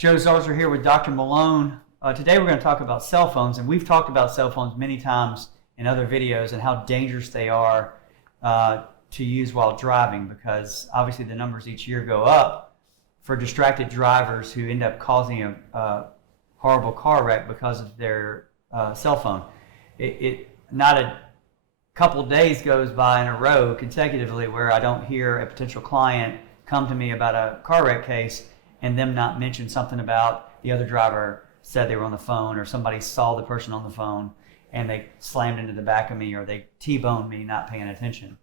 Joe Zarzaur here with Dr. Malone. Today we're going to talk about cell phones, and we've talked about cell phones many times in other videos and how dangerous they are to use while driving, because obviously the numbers each year go up for distracted drivers who end up causing a horrible car wreck because of their cell phone. Not a couple days goes by in a row consecutively where I don't hear a potential client come to me about a car wreck case and them not mention something about the other driver said they were on the phone, or somebody saw the person on the phone and they slammed into the back of me, or they T-boned me not paying attention.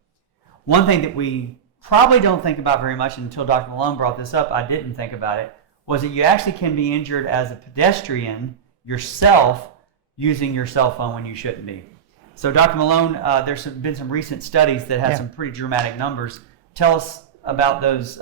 One thing that we probably don't think about very much until Dr. Malone brought this up, I didn't think about it, was that you actually can be injured as a pedestrian yourself using your cell phone when you shouldn't be. So Dr. Malone, there's been some recent studies that have some pretty dramatic numbers. Tell us about those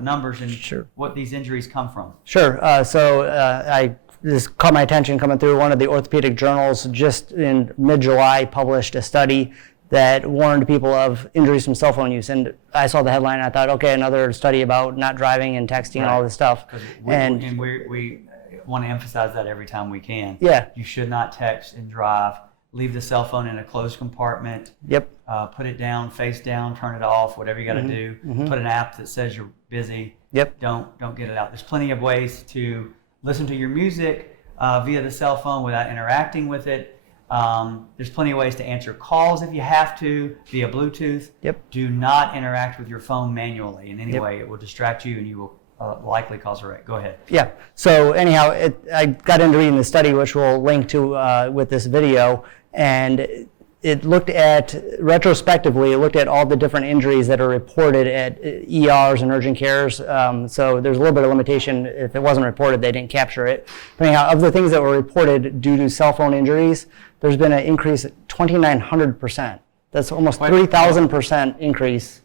numbers and what these injuries come from. Sure. I just caught my attention coming through one of the Orthopedic Journals just in mid-July published a study that warned people of injuries from cell phone use. And I saw the headline and I thought, okay, another study about not driving and texting and all this stuff. And we want to emphasize that every time we can. Yeah. You should not text and drive. Leave the cell phone in a closed compartment. Yep. Put it down, face down, turn it off, whatever you got to do. Put an app that says you're busy. Yep. Don't get it out. There's plenty of ways to listen to your music via the cell phone without interacting with it. There's plenty of ways to answer calls if you have to via Bluetooth. Yep. Do not interact with your phone manually in any way. It will distract you and you will likely cause a wreck. Go ahead. Yeah. So anyhow, I got into reading the study, which we'll link to with this video, and it looked at, retrospectively, it looked at all the different injuries that are reported at ERs and urgent cares. So there's a little bit of limitation. If it wasn't reported, they didn't capture it. But anyhow, of the things that were reported due to cell phone injuries, there's been an increase of 2,900%. That's almost 3,000% increase.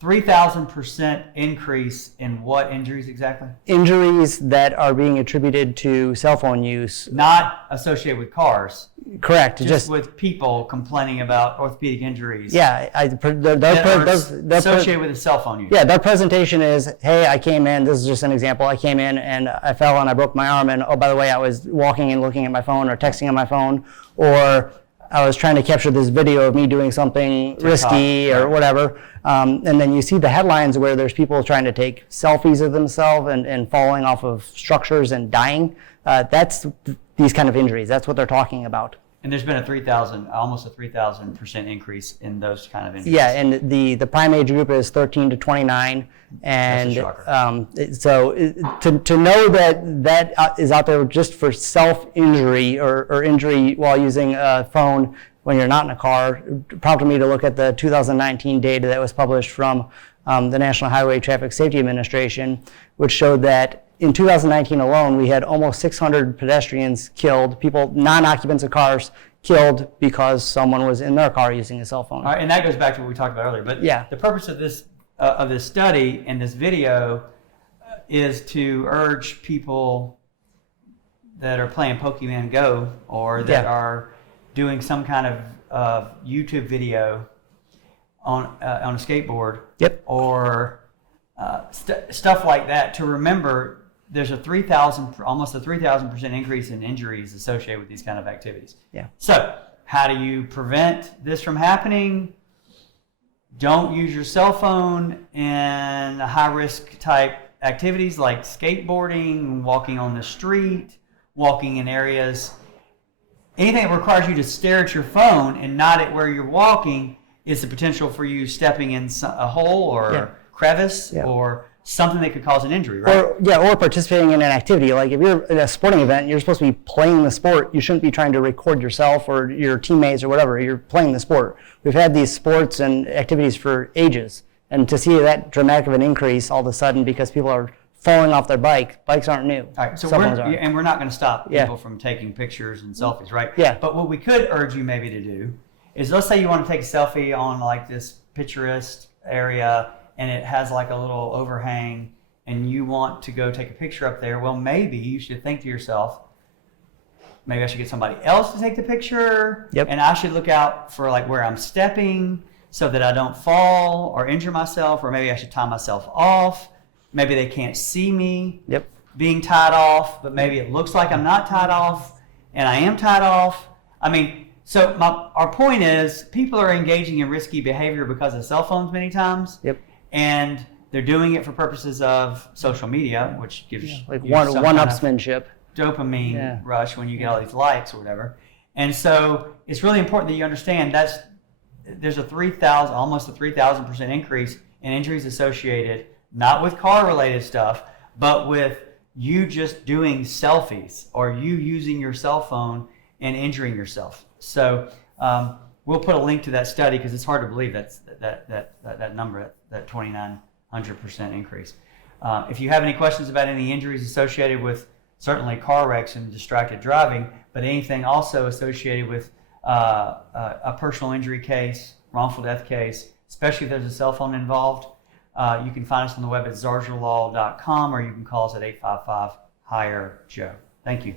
3,000% increase in what injuries exactly? Injuries that are being attributed to cell phone use. Not associated with cars. Correct. Just with people complaining about orthopedic injuries. Yeah. Associated with a cell phone use. Yeah, their presentation is, hey, I came in, this is just an example, I came in and I fell and I broke my arm, and oh, by the way, I was walking and looking at my phone or texting on my phone, or I was trying to capture this video of me doing something risky or whatever. And then you see the headlines where there's people trying to take selfies of themselves and falling off of structures and dying. That's these kind of injuries. That's what they're talking about. And there's been almost a 3,000% increase in those kind of injuries. Yeah, and the prime age group is 13 to 29. And so to know that is out there just for self-injury or injury while using a phone when you're not in a car prompted me to look at the 2019 data that was published from the National Highway Traffic Safety Administration, which showed that in 2019 alone, we had almost 600 pedestrians killed, people, non-occupants of cars, killed because someone was in their car using a cell phone. All right, and that goes back to what we talked about earlier. But the purpose of this study and this video is to urge people that are playing Pokemon Go or that are doing some kind of YouTube video on a skateboard or stuff like that, to remember there's almost a 3,000% increase in injuries associated with these kind of activities. Yeah. So how do you prevent this from happening? Don't use your cell phone in high-risk type activities like skateboarding, walking on the street, walking in areas. Anything that requires you to stare at your phone and not at where you're walking is the potential for you stepping in a hole or crevice or something that could cause an injury, right? Or participating in an activity. Like if you're in a sporting event, you're supposed to be playing the sport. You shouldn't be trying to record yourself or your teammates or whatever. You're playing the sport. We've had these sports and activities for ages. And to see that dramatic of an increase all of a sudden because people are falling off their bikes aren't new. All right, so we're not going to stop people from taking pictures and selfies, right? Yeah. But what we could urge you maybe to do is, let's say you want to take a selfie on like this picturesque area and it has like a little overhang and you want to go take a picture up there. Well, maybe you should think to yourself, maybe I should get somebody else to take the picture. And I should look out for like where I'm stepping so that I don't fall or injure myself, or maybe I should tie myself off. Maybe they can't see me. being tied off, but maybe it looks like I'm not tied off, and I am tied off. I mean, so our point is people are engaging in risky behavior because of cell phones many times. Yep. And they're doing it for purposes of social media, which gives like you some one-upsmanship. Dopamine rush when you get all these likes or whatever. And so it's really important that you understand there's almost a 3,000% increase in injuries associated, not with car-related stuff, but with you just doing selfies or you using your cell phone and injuring yourself. So we'll put a link to that study because it's hard to believe that number, that 2,900% increase. If you have any questions about any injuries associated with certainly car wrecks and distracted driving, but anything also associated with a personal injury case, wrongful death case, especially if there's a cell phone involved, you can find us on the web at zarzaurlaw.com or you can call us at 855-HIRE-JOE. Thank you.